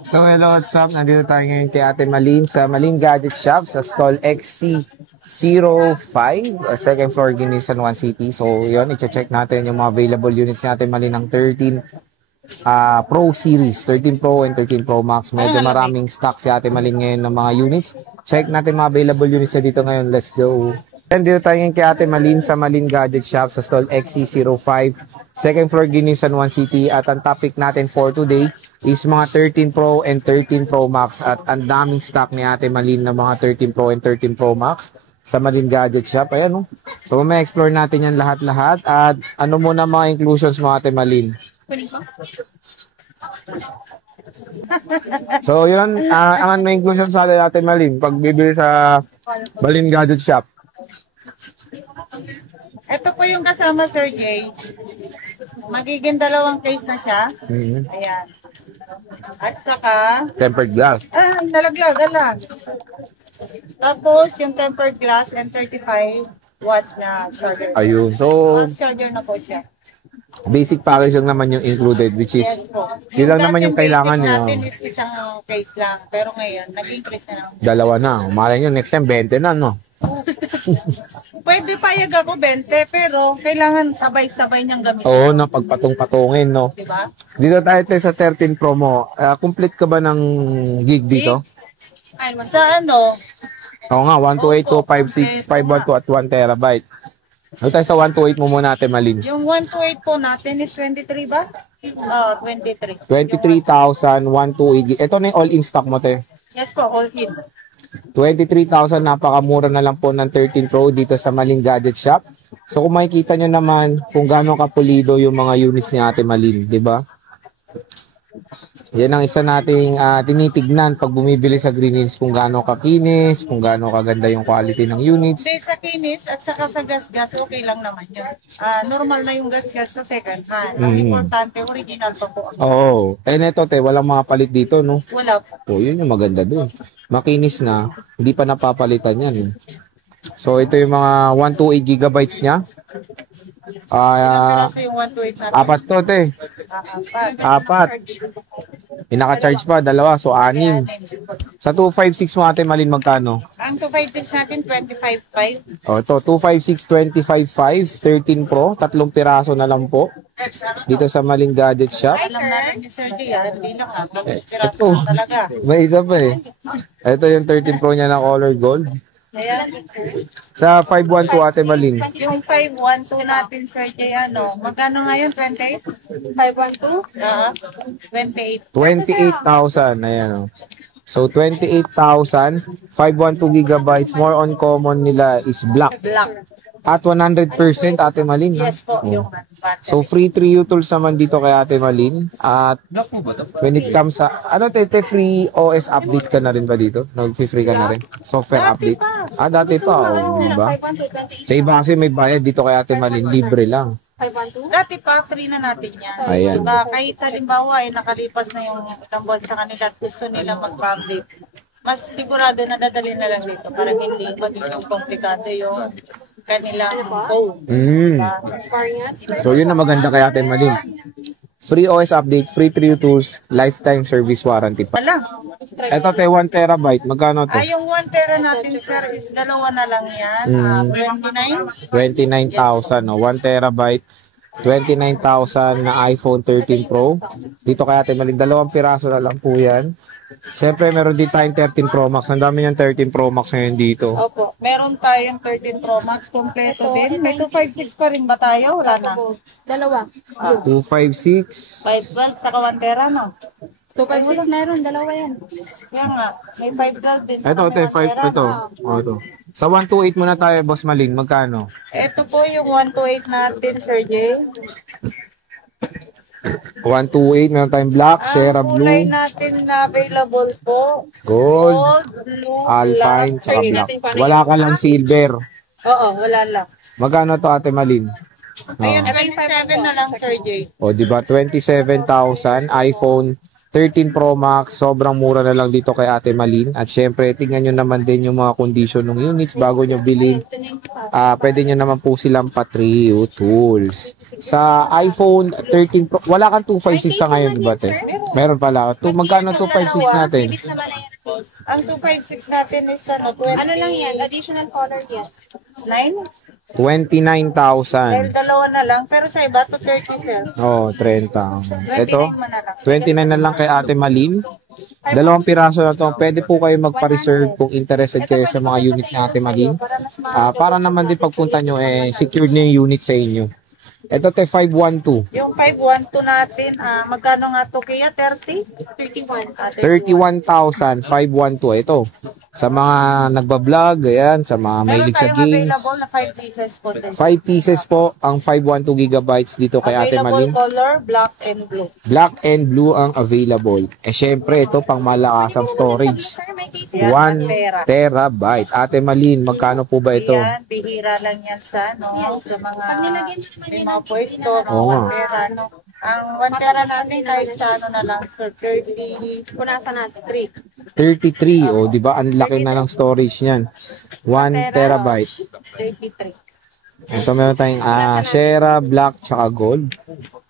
So hello, what's up? Nandito tayo ngayon kay Ate Malin sa Malin Gadget Shop sa stall XC05, second floor, Guinness, San Juan City. So yun, i-check natin yung mga available units natin Malin ng 13 Pro Series, 13 Pro and 13 Pro Max. Medyo maraming stock si Ate Malin ngayon ng mga units. Check natin mga available units na dito ngayon. Let's go! Dito tayo ngayon kay Ate Malin sa Malin Gadget Shop sa stall XC05, second floor, Guinness, San Juan City. At ang topic natin for today is mga 13 Pro and 13 Pro Max. At ang daming stock ni Ate Malin ng mga 13 Pro and 13 Pro Max sa Malin Gadget Shop. Ayan, oh. So may explore natin yan lahat-lahat. At ano muna mga inclusions mo, Ate Malin? So yun, ang may inclusion sa Ate Malin pag bibili sa Malin Gadget Shop. Ito po yung kasama, Sir Jay. Magiging dalawang case na siya. Ayan. At saka... tempered glass. Nalaglag, ala. Tapos, yung tempered glass and 35 watts na charger. Ayun. So, fast charger na po siya. Basic package lang naman yung included, which is, Yes po. yun lang naman yung kailangan nyo. Natin is isang case lang. Pero ngayon, nag-increase na lang. Dalawa na. Malay nyo, next time, 20 na, no? Pwede payag ako 20, pero kailangan sabay-sabay niyang gamitin. Oo, no, pagpatong-patungin, no? Diba? Dito tayo sa 13 Pro mo. Complete ka ba ng gig dito? Sa ano? Oo nga, 128, 256, 512 at 1 terabyte. Dito tayo sa 128 mo muna, Ate Malin. Yung 128 po natin is 23 ba? 23. 23,000, 128 gig. Ito na yung all-in stock mo, te. Yes po, all in. 23,000, napakamura na lang po ng 13 Pro dito sa Malin Gadget Shop. So kung makikita nyo naman kung gaano kapulido yung mga units ni Ate Malin, di ba? Yan ang isa nating tinitignan pag bumibili sa Green Hills, kung gaano kakinis, kung gaano kaganda yung quality ng units. Hindi, sa kinis at saka sa gas-gas, okay lang naman yun. Normal na yung gas-gas sa second hand. Ang importante, original pa po. Oo. Neto, te, walang mga palit dito, no? Wala po. Yun yung maganda dun. Makinis na, hindi pa napapalitan yan. So ito yung mga 128 gigabytes niya. Yung 128 natin. Apat to, te. Apat. Pinaka-charge pa, dalawa. So, 6. Sa 256 mo, Ate Malin, magkano? Ang 256 natin, 25.5. Ito, 256, 25.5, 13 Pro. 3 piraso na lang po. Dito sa Malin Gadget Shop. Alam natin ni Sir Jay, hindi lang Ito, talaga. may isa pa eh. Ito yung 13 Pro niya na color gold. Ayan. Sa 512, Ate Malin. Yung 512 natin, Sir Jay, magkano ngayon? 28? 512? 28. 28,000. Ayan o. So, 28,000. 512 gigabytes. More on common nila is black. Black. At 100% Ate Malin. Yes po, yung So, free 3U tools naman dito kay Ate Malin. At when it comes sa, free OS update ka na rin ba dito? Nag-free ka na rin? Software update? Dati pa. Diba? Sa iba kasi may bayad dito kay Ate Malin. Libre lang. Dati pa, free na natin yan. Ayan. Diba, kahit halimbawa, nakalipas na yung ilang buwan sa kanila at gusto nila mag-update, mas sigurado na dadali na lang dito para hindi magiging komplikado yung kanilang phone. So yun na maganda kay Ate Malin. Free OS update, free 3U tools, lifetime service warranty pa. Wala. Ito te 1 terabyte, magkano to? Yung 1 tera natin, sir, is dalawa na lang yan. 29,000, no? 1 terabyte, 29,000 na iPhone 13 Pro. Dito kay Ate Malin, 2 piraso na lang po yan. Siyempre, meron din tayong 13 Pro Max. Ang dami niyang 13 Pro Max ngayon dito. Opo. Meron tayong 13 Pro Max. Kompleto din. May 256 pa rin ba tayo? Wala na. Dalawa. 256. 512 saka 1 tera, no? 256 meron, dalawa yan. Yan nga. May 512 din. Ito, ito, 5, ito. Ito. Sa 128 muna tayo, Boss Malin. Magkano? Ito po yung 128 natin, Sir Jay. 128, meron tayong black, Sierra Ang kulay Blue, natin na available po, Gold, blue, Alpine, black. saka black. Wala ka lang silver. Oo, wala lang. Magkano to, Ate Malin? Ayan, 27 na lang, Sir Jay. O, di ba? 27,000 iPhone 13 Pro Max, sobrang mura na lang dito kay Ate Malin. At syempre, tingnan nyo naman din yung mga condition ng units bago nyo bilhin. Pwede nyo naman po silang pa-trio tools. Sa iPhone 13 Pro, wala kang 256 sa ngayon, diba, te? Meron pala. Magkano 256 natin? Bilis naman na yan. Ang 256 natin is 20. Ano lang yan? Additional color yan. 9? 29,000. Dahil dalawa na lang. Pero sa iba, to 30, sir. Oh, 30. 29 Ito, mo na lang. 29 na lang kay Ate Malin. Dalawang piraso na to. Pwede po kayo magpa-reserve kung interested kayo sa mga units ni Ate Malin. Para naman din pagpunta nyo, secured na yung unit sa inyo. Ito, te, 512. Yung 512 natin, magkano nga to kaya? 30? 31. 31,512. Ito, sa mga nagbablog, ayan, sa mga Meron mahilig sa tayong games. available na 5 pieces po, sir. 5 pieces po ang 512 gigabytes dito kay Ate Malin. Available color, black and blue. Black and blue ang available. Syempre, ito pang malakasang storage. Sir, may case 1 terabyte. Ate Malin, magkano po ba ito? Yan, bihira lang yan sa, sa mga, Pag nilagyan mo naman may yan mga ng pwesto, Oo nga. 1 tera, no? Ang 1 tera natin kahit sa na lang, sir, 30, punasan natin. 3. 33. O, di ba? Ang laki na ng storage niyan. 1 terabyte. 33. Ito meron tayong Shera, Black, tsaka Gold.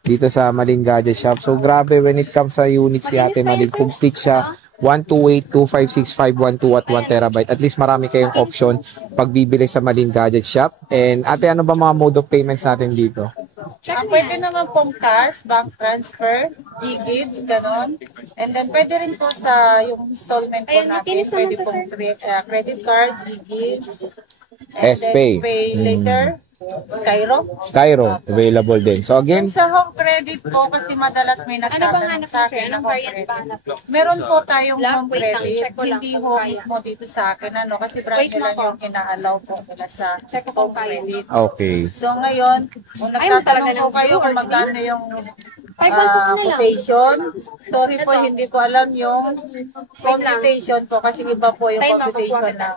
Dito sa Malin Gadget Shop. So, grabe when it comes sa units si Ate Malin. Complete siya. 128, 256, 512 at 1 terabyte. At least marami kayong option pag bibili sa Malin Gadget Shop. And ate, ano ba mga mode of payments natin dito? Pwede naman pong cash, bank transfer, G-Gigs, ganon. And then pwede rin po sa yung installment po Ayan, natin. makinis naman Pwede to, pong sir. credit card, G-Gigs, S-Pay. S-Pay later, Skyro. Skyro, available din. So again, Sa home credit po, kasi madalas may Ano bang nagtatanong hanap sa mo, sir? akin na Anong home variant credit. ba hanap mo? Meron po tayong Black, home wait lang, credit, check ko lang hindi kung ho kaya. mismo dito sa akin, kasi brand Wait nila lang po. yung ina-allow po nila sa Check ko home kung kaya. credit. okay. So ngayon, kung Ayaw mo nagtatanong talaga po ng kayo blue or kung magkano yung 512 na lang. quotation, sorry po, Ito. hindi ko alam yung computation po kasi iba po yung Time, computation makukuha ng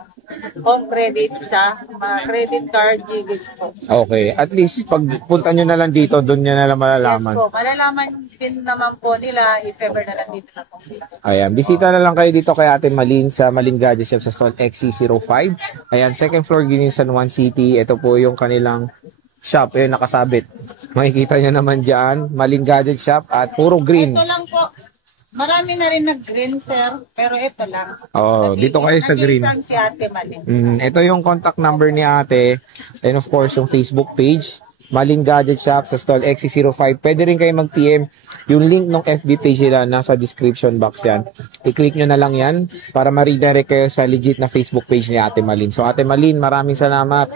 home credit sa mga credit card gigs po. Okay. At least, pag punta nyo na lang dito, doon nyo na lang Yes malalaman. po, malalaman din naman po nila if ever na lang dito na po sila. Ayan, bisita na lang kayo dito kay Ate Malin sa Malin Gadget Shop sa stall XC05. Ayan, second floor, Ginisan 1 City. Ito po yung kanilang shop. Ayun, nakasabit. Makikita nyo naman dyan, Malin Gadget Shop at puro green. Ito lang po. Marami na rin nag-green, sir. Pero ito lang. Oh, dito kayo sa green. Nag-iisang si Ate Malin. Ito yung contact number ni Ate. And of course, yung Facebook page. Malin Gadget Shop sa stall XC05. Pwede rin kayo mag-PM. Yung link ng FB page nila nasa description box yan. I-click nyo na lang yan para ma-redirect kayo sa legit na Facebook page ni Ate Malin. So Ate Malin, maraming salamat.